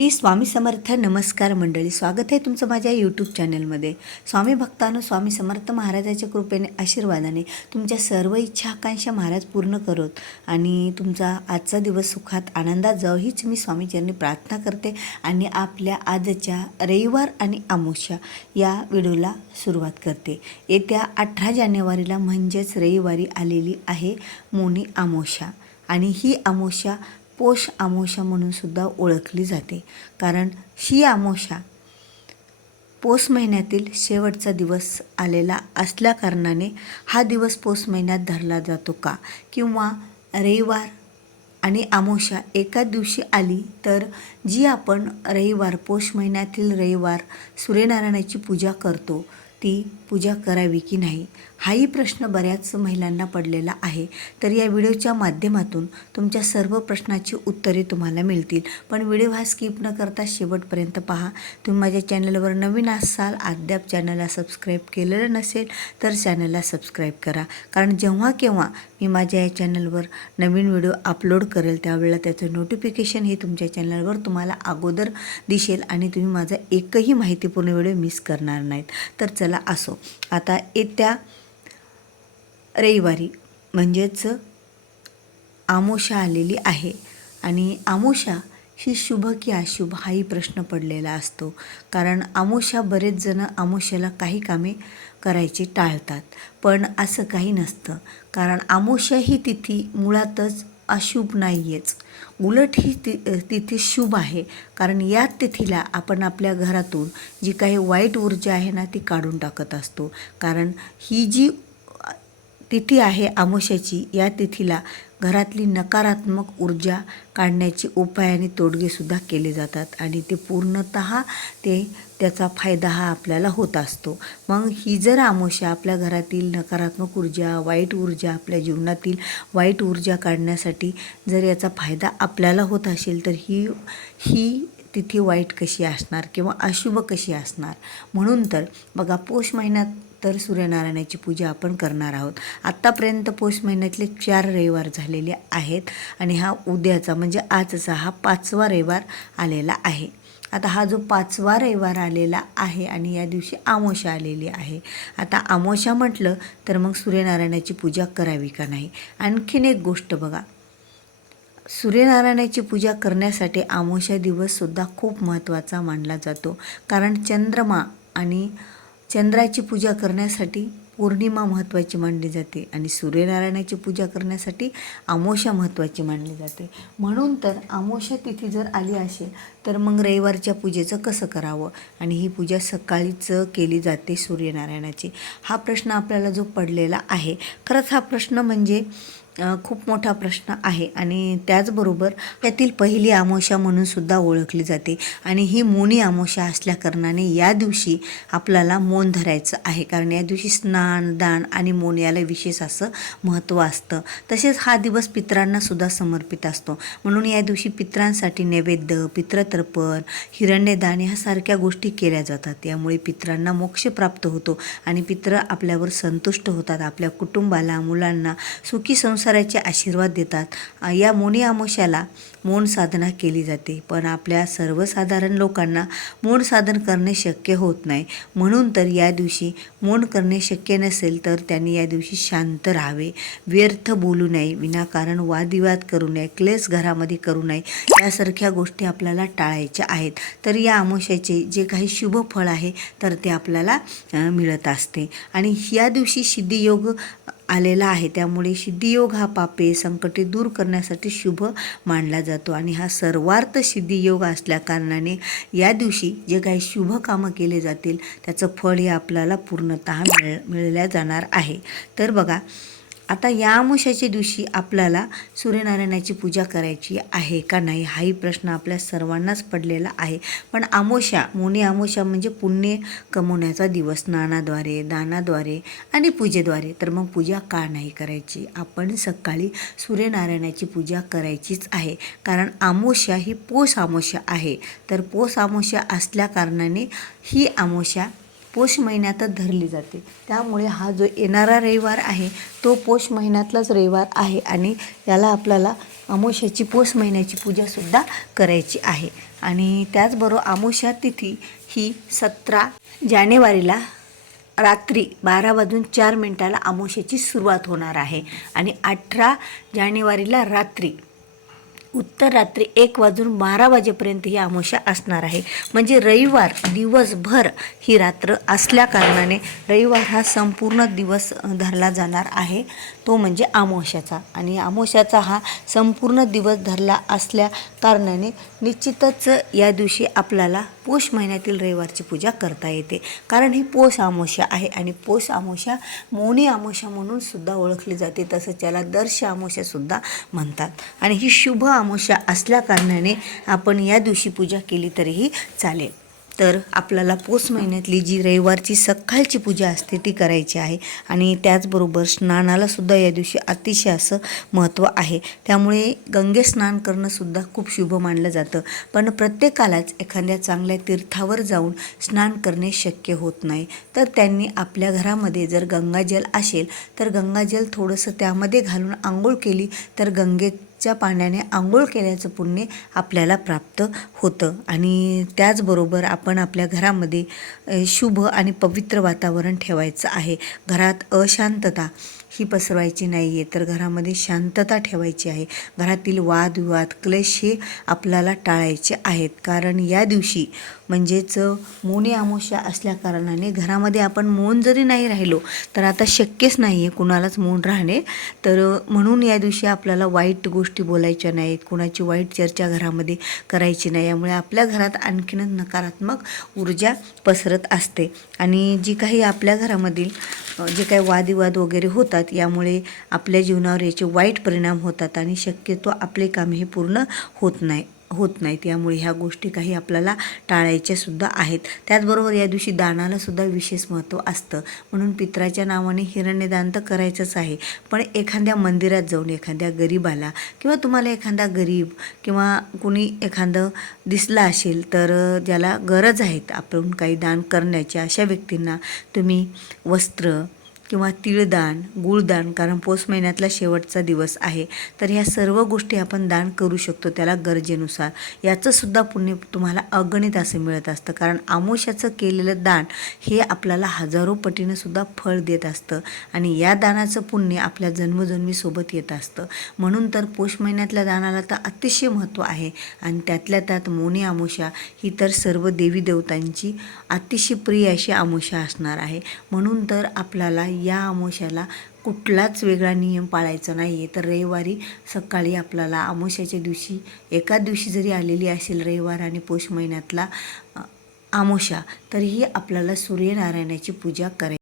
मी स्वामी समर्थ नमस्कार मंडळी स्वागत आहे तुमचं माझ्या यूट्यूब चॅनलमध्ये स्वामी भक्तानं स्वामी समर्थ महाराजाच्या कृपेने आशीर्वादाने तुमच्या सर्व इच्छा आकांक्षा महाराज पूर्ण करत आणि तुमचा आजचा दिवस सुखात आनंदात जावं हीच मी स्वामीचरणी प्रार्थना करते आणि आपल्या आजच्या रविवार आणि आमोशा या व्हिडिओला सुरुवात करते. येत्या अठरा जानेवारीला म्हणजेच रविवारी आलेली आहे मोनी आमोशा आणि ही आमोशा पोष आमोशा म्हणून सुद्धा ओळखली जाते. कारण ही आमोशा पोष महिन्यातील शेवटचा दिवस आलेला असल्या कारणाने हा दिवस पोष महिन्यात धरला जातो का? किंवा रविवार आणि आमोशा एका दिवशी आली तर जी आपण रविवार पोष महिन्यातील रविवार सूर्यनारायणाची पूजा करतो ती पूजा करावी की नाही हाही प्रश्न बऱ्याच महिलांना पडलेला आहे. तर या व्हिडिओच्या माध्यमातून तुमच्या सर्व प्रश्नाची उत्तरे तुम्हाला मिळतील. पण व्हिडिओ हा स्किप न करता शेवटपर्यंत पहा. तुम्ही माझ्या चॅनलवर नवीन असाल अद्याप चॅनलला सबस्क्राईब केलेलं नसेल तर चॅनलला सबस्क्राईब करा. कारण जेव्हा केव्हा मी माझ्या या चॅनलवर नवीन व्हिडिओ अपलोड करेल त्यावेळेला त्याचं नोटिफिकेशन हे तुमच्या चॅनलवर तुम्हाला अगोदर दिसेल आणि तुम्ही माझा एकही माहितीपूर्ण व्हिडिओ मिस करणार नाहीत. तर चला असो. आता येत्या रविवारी म्हणजेच आमोशा आलेली आहे. आणि आमोशा ही शुभ की अशुभ हाही प्रश्न पडलेला असतो. कारण आमोशा बरेच जण आमोशाला काही कामे करायची टाळतात. पण असं काही नसतं. कारण आमोशा ही तिथी मुळातच अशुभ नाही आहेच उलट ही ति तिथी शुभ आहे. कारण या तिथीला आपण आपल्या घरातून जी काही वाईट ऊर्जा आहे ना ती काढून टाकत असतो. कारण ही जी तिथी आहे आमुष्याची या तिथीला घरातली नकारात्मक ऊर्जा काढण्याचे उपाय आणि तोडगेसुद्धा केले जातात आणि ते पूर्णत ते त्याचा फायदा हा आपल्याला होत असतो. मग ही जर आमोशा आपल्या घरातील नकारात्मक ऊर्जा वाईट ऊर्जा आपल्या जीवनातील वाईट ऊर्जा काढण्यासाठी जर याचा फायदा आपल्याला होत असेल तर ही ही तिथी वाईट कशी असणार किंवा अशुभ कशी असणार? म्हणून तर बघा पौष महिन्यात तर सूर्यनारायणाची पूजा आपण करणार आहोत. आत्तापर्यंत पौष महिन्यातले चार रविवार झालेले आहेत आणि हा उद्याचा म्हणजे आजचा हा पाचवा रविवार आलेला आहे. आता हा जो पाचवा रविवार आलेला आहे आणि या दिवशी आमोशा आलेली आहे. आता आमोशा म्हटलं तर मग सूर्यनारायणाची पूजा करावी का नाही? आणखीन एक गोष्ट बघा. सूर्यनारायणाची पूजा करण्यासाठी आमोशा दिवससुद्धा खूप महत्त्वाचा मानला जातो. कारण चंद्रमा आणि चंद्राची पूजा करण्यासाठी पौर्णिमा महत्त्वाची मानली जाते आणि सूर्यनारायणाची पूजा करण्यासाठी आमोशा महत्त्वाची मानली जाते. म्हणून तर आमोशा तिथी जर आली असेल तर मग रविवारच्या पूजेचं कसं करावं? आणि ही पूजा सकाळीच केली जाते सूर्यनारायणाची. हा प्रश्न आपल्याला जो पडलेला आहे खरंच हा प्रश्न म्हणजे खूप मोठा प्रश्न आहे. आणि त्याचबरोबर त्यातील पहिली आमोशा म्हणून सुद्धा ओळखली जाते. आणि ही मोनी आमोशा असल्याकारणाने या दिवशी आपल्याला मौन धरायचं आहे. कारण या दिवशी स्नान दान आणि मौन याला विशेष असं महत्त्व असतं. तसेच हा दिवस पित्रांना सुद्धा समर्पित असतो. म्हणून या दिवशी पित्रांसाठी नैवेद्य पित्रतर्पण हिरण्यदान ह्यासारख्या गोष्टी केल्या जातात. यामुळे पित्रांना मोक्ष प्राप्त होतो आणि पित्र आपल्यावर संतुष्ट होतात. आपल्या कुटुंबाला मुलांना सुखी संसार संसाराचे आशीर्वाद देतात. या मोनी आमोशाला मौन साधना केली जाते. पण आपल्या सर्वसाधारण लोकांना मौन साधन करणे शक्य होत नाही. म्हणून तर या दिवशी मौन करणे शक्य नसेल तर त्यांनी या दिवशी शांत राहावे. व्यर्थ बोलू नये विनाकारण वादविवाद करू नये क्लेश घरामध्ये करू नये. यासारख्या गोष्टी आपल्याला टाळायच्या आहेत. तर या आमोशाचे जे काही शुभ फळ आहे तर ते आपल्याला मिळत असते. आणि या दिवशी सिद्धियोग आलेला आहे. त्यामुळे सिद्धियोग हा पापे संकटे दूर करण्यासाठी शुभ मानला जातो. आणि हा सर्वार्थ सिद्धियोग असल्या कारणाने या दिवशी जे काही शुभ कामं केले जातील त्याचं फळ हे आपल्याला पूर्णत मिळ मिळल्या जाणार आहे. तर बघा आता या अमावस्याच्या दिवशी आपल्याला सूर्यनारायणाची पूजा करायची आहे का नाही हाही प्रश्न आपल्या सर्वांनाच पडलेला आहे. पण आमोशा मोनी आमोशा म्हणजे पुण्य कमवण्याचा दिवस. स्नानाद्वारे दानाद्वारे आणि पूजेद्वारे. तर मग पूजा का नाही करायची? आपण सकाळी सूर्यनारायणाची पूजा करायचीच आहे. कारण आमोशा ही पोष आमोशा आहे. तर पोष आमोशा असल्या कारणाने ही आमोशा पोष महिन्यातच धरली जाते. त्यामुळे हा जो येणारा रविवार आहे तो पोष महिन्यातलाच रविवार आहे आणि याला आपल्याला अमोशाची पोष महिन्याची पूजासुद्धा करायची आहे. आणि त्याचबरोबर अमावस्या तिथी ही सतरा जानेवारीला रात्री बारा वाजून चार मिनिटाला अमावस्येची सुरुवात होणार आहे. आणि अठरा जानेवारीला रात्री उत्तर रात्री एक वाजून बारा वाजेपर्यंत ही अमावस्या असणार आहे. म्हणजे रविवार दिवसभर ही रात्र असल्या कारणाने रविवार हा संपूर्ण दिवस धरला जाणार आहे. तो म्हणजे अमावस्याचा आणि अमावस्याचा हा संपूर्ण दिवस धरला असल्या कारणाने निश्चितच या दिवशी आपल्याला पोष महिन्यातील रविवारची पूजा करता येते. कारण ही पोष आमोशा आहे आणि पोष आमोशा मौनी आमोशा म्हणून सुद्धा ओळखली जाते. तसंच याला दर्श अमावस्या सुद्धा म्हणतात. आणि ही शुभ आमोशा असल्या कारणाने आपण या दिवशी पूजा केली तरीही चालेल. तर आपल्याला पोष महिन्यातली जी रविवारची सकाळची पूजा असते ती करायची आहे. आणि त्याचबरोबर स्नानाला सुद्धा या दिवशी अतिशय असं महत्त्व आहे. त्यामुळे गंगे स्नान करणंसुद्धा खूप शुभ मानलं जातं. पण प्रत्येकालाच एखाद्या चांगल्या तीर्थावर जाऊन स्नान करणे शक्य होत नाही. तर त्यांनी आपल्या घरामध्ये जर गंगाजल असेल तर गंगाजल थोडंसं त्यामध्ये घालून आंघोळ केली तर गंगे च्या पाण्याने आंघोळ केल्याचं पुण्य आपल्याला प्राप्त होतं. आणि त्याचबरोबर आपण आपल्या घरामध्ये शुभ आणि पवित्र वातावरण ठेवायचं आहे. घरात अशांतता ही पसरवायची नाही आहे तर घरामध्ये शांतता ठेवायची आहे. घरातील वादविवाद क्लेश हे आपल्याला टाळायचे आहेत. कारण या दिवशी म्हणजेच मौनी अमावस्या असल्या कारणाने घरामध्ये आपण मौन जरी नाही राहिलो तर आता शक्यच नाही आहे कुणालाच मौन राहणे. तर म्हणून या दिवशी आपल्याला वाईट गोष्टी बोलायच्या नाहीत. कुणाची वाईट चर्चा घरामध्ये करायची नाही. यामुळे आपल्या घरात आणखीनच नकारात्मक ऊर्जा पसरत असते. आणि जी काही आपल्या घरामधील जे काही वादविवाद वगैरे होतात यामुळे आपल्या जीवनावर याचे वाईट परिणाम होतात आणि शक्यतो आपले काम हे पूर्ण होत नाही. होत नाहीत. यामुळे ह्या गोष्टी काही आपल्याला टाळायच्या सुद्धा आहेत. त्याचबरोबर या दिवशी दानाला सुद्धा विशेष महत्त्व असतं. म्हणून पित्राच्या नावाने हिरण्यदान तर करायचंच आहे. पण एखाद्या मंदिरात जाऊन एखाद्या गरीबाला किंवा तुम्हाला एखादा गरीब किंवा कुणी एखादं दिसलं असेल तर ज्याला गरज आहेत आपण काही दान करण्याच्या अशा व्यक्तींना तुम्ही वस्त्र किंवा तिळदान गुळदान कारण पौष महिन्यातला शेवटचा दिवस आहे. तर ह्या सर्व गोष्टी आपण दान करू शकतो त्याला गरजेनुसार. याचंसुद्धा पुण्य तुम्हाला अगणित असं मिळत असतं. कारण आमोशाचं केलेलं दान हे आपल्याला हजारो पटीनं सुद्धा फळ देत असतं. आणि या दानाचं पुण्य आपल्या जन्मजन्मीसोबत येत असतं. म्हणून तर पौष महिन्यातल्या दानाला तर अतिशय महत्त्व आहे. आणि त्यातल्या त्यात मोनी आमोशा ही तर सर्व देवी देवतांची अतिशय प्रिय अशी आमोशा असणार आहे. म्हणून तर आपल्याला या अमोश्याला कुठलाच वेगळा नियम पाळायचा नाही आहे तर रविवारी सकाळी आपल्याला अमावस्याच्या दिवशी एका दिवशी जरी आलेली असेल रविवार आणि पौष महिन्यातला अ, तरीही आपल्याला सूर्यनारायणाची पूजा करायची.